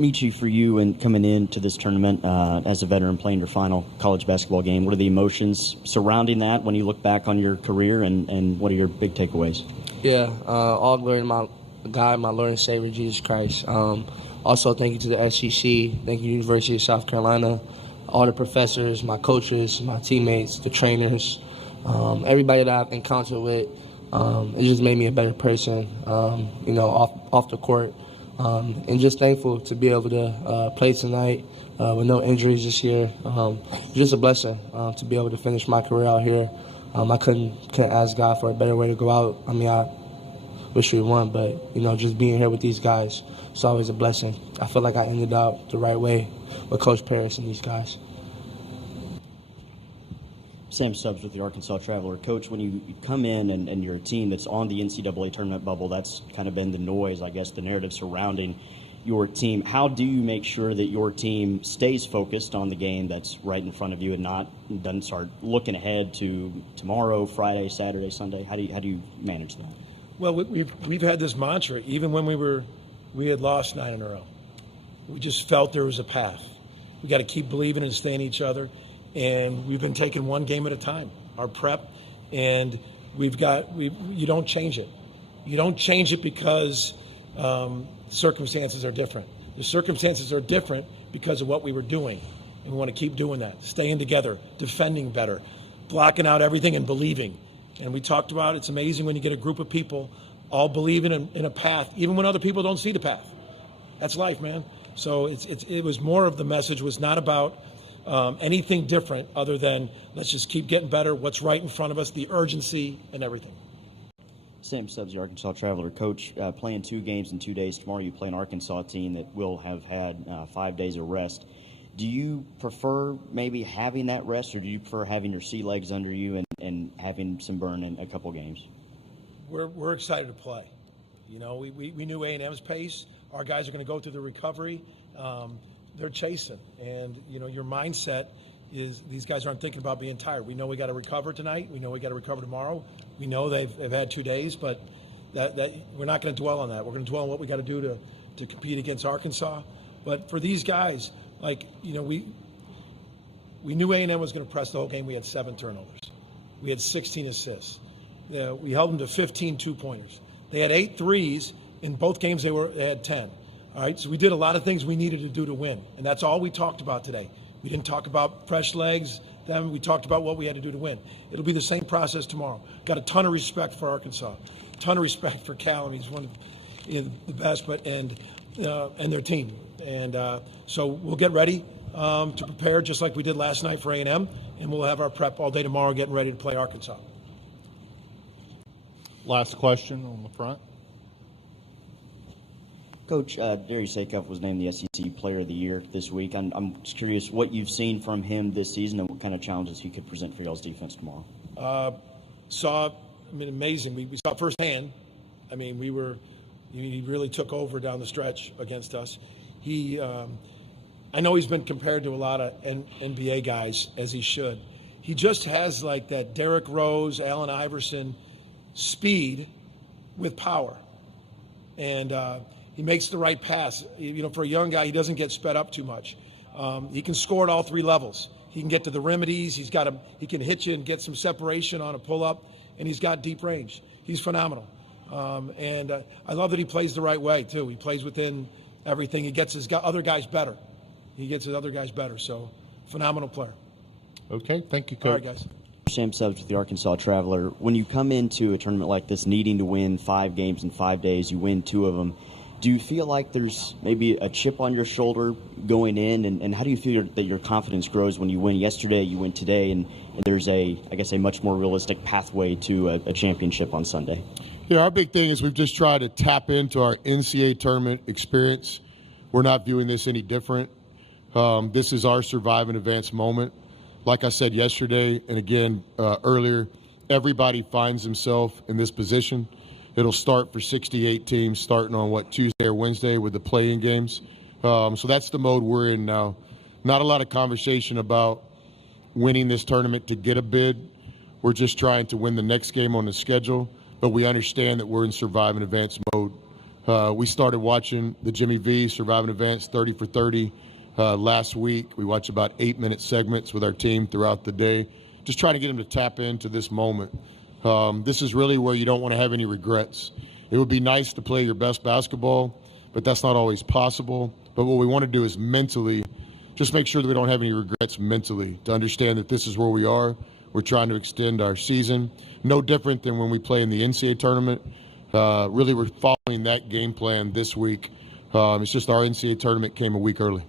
Michi, for you and coming into this tournament as a veteran playing your final college basketball game, what are the emotions surrounding that when you look back on your career, and what are your big takeaways? Yeah, all glory to my God, my Lord and Savior, Jesus Christ. Also, thank you to the SEC, thank you University of South Carolina, all the professors, my coaches, my teammates, the trainers, everybody that I've encountered with. It just made me a better person, off the court. And just thankful to be able to play tonight with no injuries this year. Just a blessing to be able to finish my career out here. I couldn't ask God for a better way to go out. I mean, I wish we won, but, just being here with these guys, it's always a blessing. I feel like I ended up the right way with Coach Paris and these guys. Sam Stubbs with the Arkansas Traveler. Coach, when you come in and you're a team that's on the NCAA tournament bubble, that's kind of been the noise, I guess, the narrative surrounding your team. How do you make sure that your team stays focused on the game that's right in front of you and doesn't start looking ahead to tomorrow, Friday, Saturday, Sunday? How do you manage that? Well, we've had this mantra even when we had lost 9 in a row. We just felt there was a path. We got to keep believing and staying each other. And we've been taking one game at a time, our prep, and you don't change it. You don't change it because circumstances are different. The circumstances are different because of what we were doing, and we want to keep doing that, staying together, defending better, blocking out everything and believing. And we talked about it's amazing when you get a group of people all believing in a path, even when other people don't see the path. That's life, man. So it was more of the message was not about anything different other than let's just keep getting better, what's right in front of us, the urgency and everything. Sam Stubbs, the Arkansas Traveler. Coach, playing 2 games in 2 days. Tomorrow you play an Arkansas team that will have had 5 days of rest. Do you prefer maybe having that rest, or do you prefer having your sea legs under you and having some burn in a couple games? We're excited to play. We knew A&M's pace. Our guys are going to go through the recovery. They're chasing, and your mindset is these guys aren't thinking about being tired. We know we got to recover tonight. We know we got to recover tomorrow. We know they've had 2 days, but that we're not going to dwell on that. We're going to dwell on what we got to do to compete against Arkansas. But for these guys, we knew A&M was going to press the whole game. We had 7 turnovers. We had 16 assists. We held them to 15 two-pointers. They had 8 threes. In both games, they had 10. All right, so we did a lot of things we needed to do to win, and that's all we talked about today. We didn't talk about fresh legs. Then we talked about what we had to do to win. It'll be the same process tomorrow. Got a ton of respect for Arkansas, a ton of respect for Cal. He's one of the best, and their team. And so we'll get ready to prepare just like we did last night for A&M, and we'll have our prep all day tomorrow getting ready to play Arkansas. Last question on the front. Coach, Darius Acuff was named the SEC Player of the Year this week. I'm just curious what you've seen from him this season and what kind of challenges he could present for y'all's defense tomorrow. Amazing. We saw firsthand. He really took over down the stretch against us. I know he's been compared to a lot of NBA guys, as he should. He just has like that Derrick Rose, Allen Iverson speed with power. And he makes the right pass. For a young guy, he doesn't get sped up too much. He can score at all 3 levels. He can get to the rim at ease. He can hit you and get some separation on a pull-up, and he's got deep range. He's phenomenal. And I love that he plays the right way, too. He plays within everything. He gets his other guys better. So, phenomenal player. Okay, thank you, Coach. All right, guys. Sam Stubbs with the Arkansas Traveler. When you come into a tournament like this, needing to win 5 games in 5 days, you win 2 of them. Do you feel like there's maybe a chip on your shoulder going in, and how do you feel that your confidence grows when you win yesterday, you win today, and there's a much more realistic pathway to a championship on Sunday? Yeah, our big thing is we've just tried to tap into our NCAA tournament experience. We're not viewing this any different. This is our survive and advance moment. Like I said yesterday and again earlier, everybody finds himself in this position. It'll start for 68 teams starting on, Tuesday or Wednesday with the play-in games. So that's the mode we're in now. Not a lot of conversation about winning this tournament to get a bid. We're just trying to win the next game on the schedule, but we understand that we're in survive and advance mode We started watching the Jimmy V Survive and Advance 30 for 30 last week. We watched about 8-minute segments with our team throughout the day, just trying to get them to tap into this moment. This is really where you don't want to have any regrets. It would be nice to play your best basketball, but that's not always possible. But what we want to do is mentally just make sure that we don't have any regrets mentally, to understand that this is where we are. We're trying to extend our season. No different than when we play in the NCAA tournament. Really, we're following that game plan this week. It's just our NCAA tournament came a week early.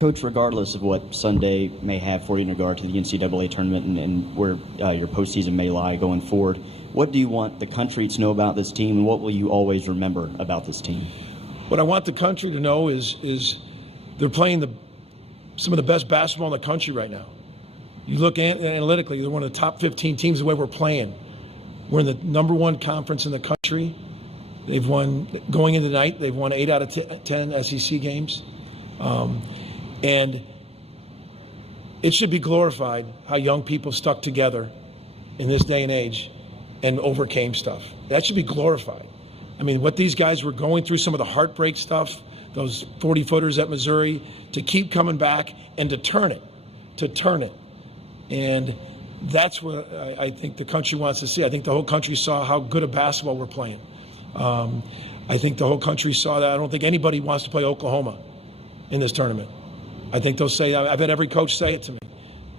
Coach, regardless of what Sunday may have for you in regard to the NCAA tournament and where your postseason may lie going forward, what do you want the country to know about this team, and what will you always remember about this team? What I want the country to know is they're playing some of the best basketball in the country right now. You look analytically, they're one of the top 15 teams the way we're playing. We're in the number one conference in the country. They've won, going into the night, they've won 8 out of 10 SEC games. And it should be glorified how young people stuck together in this day and age and overcame stuff. That should be glorified. I mean, what these guys were going through, some of the heartbreak stuff, those 40-footers at Missouri, to keep coming back and to turn it. And that's what I think the country wants to see. I think the whole country saw how good a basketball we're playing. I think the whole country saw that. I don't think anybody wants to play Oklahoma in this tournament. I think they'll say, I've had every coach say it to me,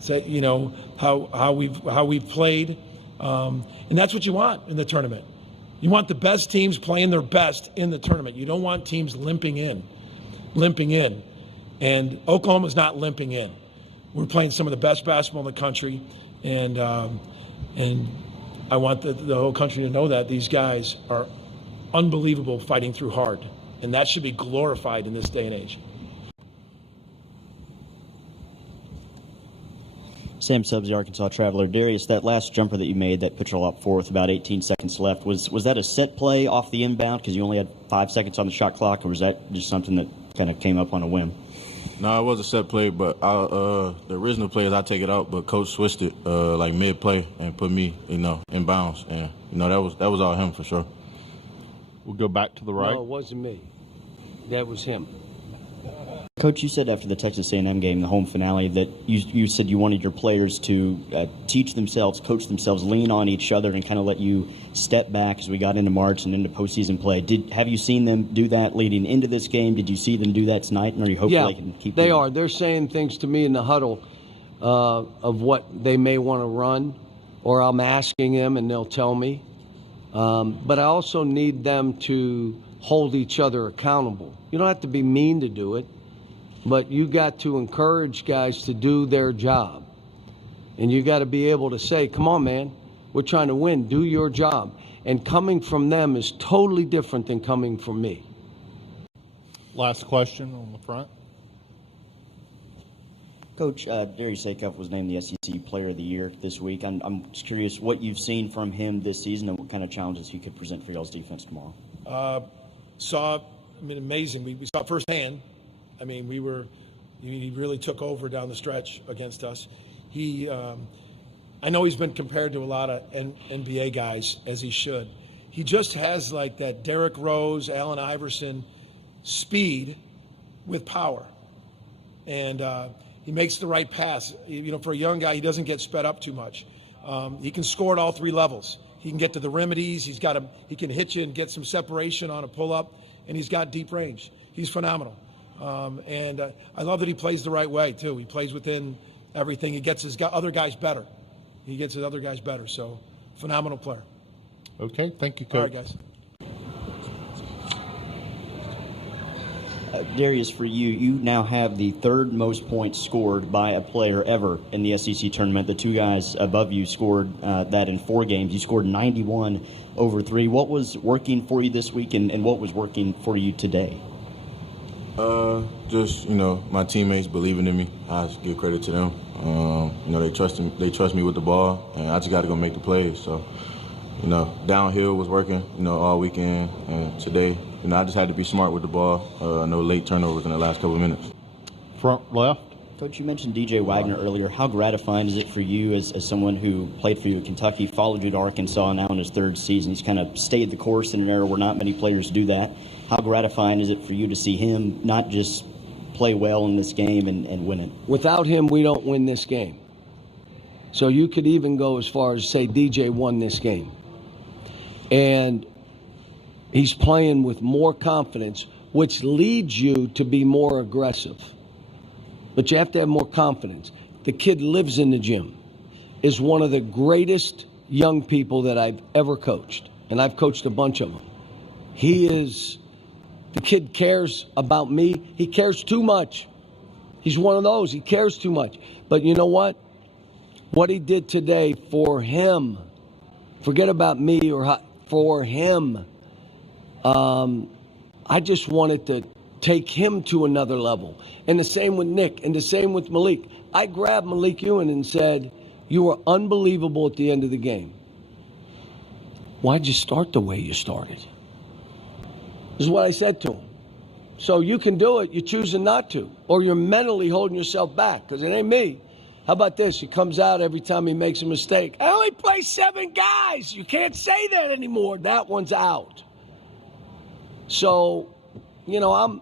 say, you know, how we've played. And that's what you want in the tournament. You want the best teams playing their best in the tournament. You don't want teams limping in. And Oklahoma's not limping in. We're playing some of the best basketball in the country, and I want the whole country to know that these guys are unbelievable fighting through hard, and that should be glorified in this day and age. Sam Stubbs, the Arkansas Traveler. Darius, that last jumper that you made that put you all up four with about 18 seconds left, was that a set play off the inbound because you only had 5 seconds on the shot clock, or was that just something that kind of came up on a whim? No, it was a set play, but the original play is I take it out, but Coach switched it like mid-play and put me, in bounds. And, that was all him for sure. We'll go back to the right. No, it wasn't me. That was him. Coach, you said after the Texas A&M game, the home finale, that you said you wanted your players to teach themselves, coach themselves, lean on each other, and kind of let you step back as we got into March and into postseason play. Have you seen them do that leading into this game? Did you see them do that tonight, and are you hopeful they can keep they doing are. They're saying things to me in the huddle of what they may want to run, or I'm asking them and they'll tell me. But I also need them to hold each other accountable. You don't have to be mean to do it. But you got to encourage guys to do their job. And you got to be able to say, come on, man, we're trying to win. Do your job. And coming from them is totally different than coming from me. Last question on the front. Coach, Darius Acuff was named the SEC Player of the Year this week. I'm just curious what you've seen from him this season and what kind of challenges he could present for y'all's defense tomorrow. Amazing. We saw firsthand. I mean, he really took over down the stretch against us. I know he's been compared to a lot of NBA guys, as he should. He just has like that Derrick Rose, Allen Iverson speed with power. And he makes the right pass. For a young guy, he doesn't get sped up too much. He can score at all 3 levels. He can get to the remedies. He can hit you and get some separation on a pull-up, and he's got deep range. He's phenomenal. And I love that he plays the right way, too. He plays within everything. He gets his other guys better. So, phenomenal player. Okay, thank you, Coach. All right, guys. Darius, for you now have the 3rd most points scored by a player ever in the SEC tournament. The 2 guys above you scored that in 4 games. You scored 91 over 3. What was working for you this week, and what was working for you today? Just my teammates believing in me. I just give credit to them. They trust me with the ball, and I just got to go make the plays. So, downhill was working, all weekend, and today, I just had to be smart with the ball. No late turnovers in the last couple of minutes. Front left. Coach, you mentioned DJ Wagner earlier. How gratifying is it for you as someone who played for you at Kentucky, followed you to Arkansas, now in his third season? He's kind of stayed the course in an era where not many players do that. How gratifying is it for you to see him not just play well in this game and win it? Without him, we don't win this game. So you could even go as far as say DJ won this game. And he's playing with more confidence, which leads you to be more aggressive. But you have to have more confidence. The kid lives in the gym, is one of the greatest young people that I've ever coached. And I've coached a bunch of them. The kid cares about me. He cares too much. He's one of those. He cares too much. But you know what? What he did today for him, forget about me for him, I just wanted to take him to another level. And the same with Nick, and the same with Malik. I grabbed Malik Ewan and said, you were unbelievable at the end of the game. Why'd you start the way you started? This is what I said to him. So you can do it, you're choosing not to. Or you're mentally holding yourself back, because it ain't me. How about this? He comes out every time he makes a mistake. I only play 7 guys. You can't say that anymore. That one's out. So, you know,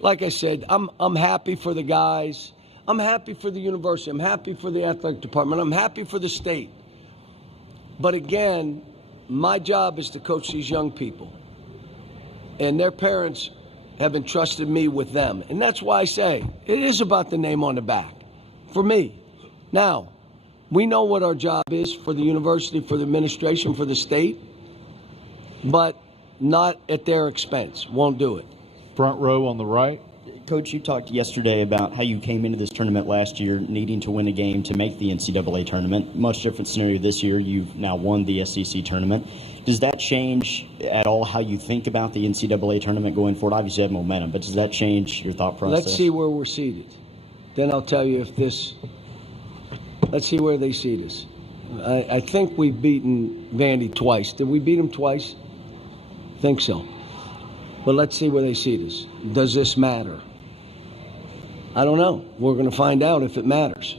like I said, I'm happy for the guys. I'm happy for the university. I'm happy for the athletic department. I'm happy for the state. But again, my job is to coach these young people. And their parents have entrusted me with them. And that's why I say it is about the name on the back for me. Now, we know what our job is for the university, for the administration, for the state, but not at their expense. Won't do it. Front row on the right. Coach, you talked yesterday about how you came into this tournament last year needing to win a game to make the NCAA tournament. Much different scenario this year. You've now won the SEC tournament. Does that change at all how you think about the NCAA tournament going forward? Obviously, you have momentum, but does that change your thought process? Let's see where we're seated. Then I'll tell you if this. Let's see where they seed us. I think we've beaten Vandy twice. Did we beat them twice? I think so. But let's see where they seed us. Does this matter? I don't know. We're going to find out if it matters.